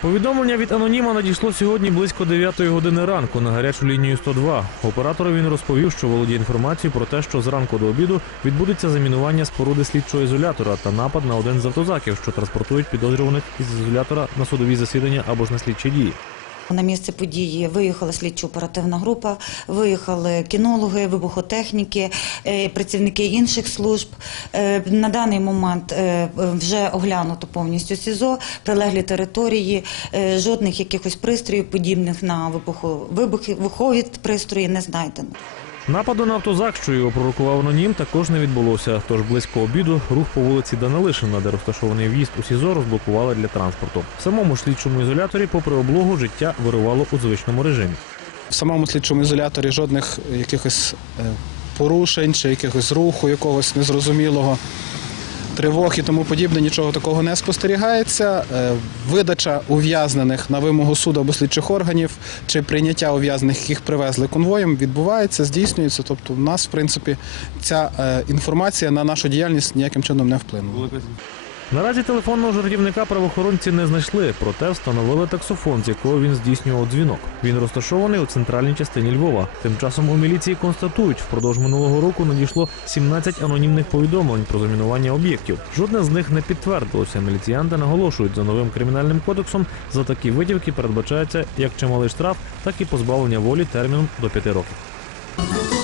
Повідомлення від аноніма надійшло сьогодні близько 9 години ранку на гарячу лінію 102. Оператору він розповів, що володіє інформацією про те, що зранку до обіду відбудеться замінування споруди слідчого ізолятора та напад на один з автозаків, що транспортують підозрюваних із ізолятора на судові засідання або ж на слідчі дії. На місце події виїхала слідчо-оперативна група, виїхали кінологи, вибухотехніки, е, працівники інших служб. Е, На даний момент е, вже оглянуто повністю СІЗО, прилеглі території, жодних якихось пристроїв, подібних на вибуху- вибухові пристрої не знайдено. Нападу на автозак, що його пророкував анонім, також не відбулося. Тож близько обіду рух по вулиці Данилишина, де розташований в'їзд у СІЗО, розблокували для транспорту. В самому слідчому ізоляторі, попри облогу, життя вирувало у звичному режимі. В самому слідчому ізоляторі жодних якихось е, порушень чи якихось руху, якогось незрозумілого тривог і тому подібне, нічого такого не спостерігається. Е, Видача ув'язнених на вимогу суду або слідчих органів чи прийняття ув'язнених, яких привезли конвоєм, відбувається, здійснюється. Тобто, в нас, в принципі, ця е, інформація на нашу діяльність ніяким чином не вплинула. Наразі телефонного жартівника правоохоронці не знайшли, проте встановили таксофон, з якого він здійснював дзвінок. Він розташований у центральній частині Львова. Тим часом у міліції констатують, впродовж минулого року надійшло 17 анонімних повідомлень про замінування об'єктів. Жодне з них не підтвердилося. Міліціянти наголошують, за новим кримінальним кодексом за такі витівки передбачається як чималий штраф, так і позбавлення волі терміном до 5 років.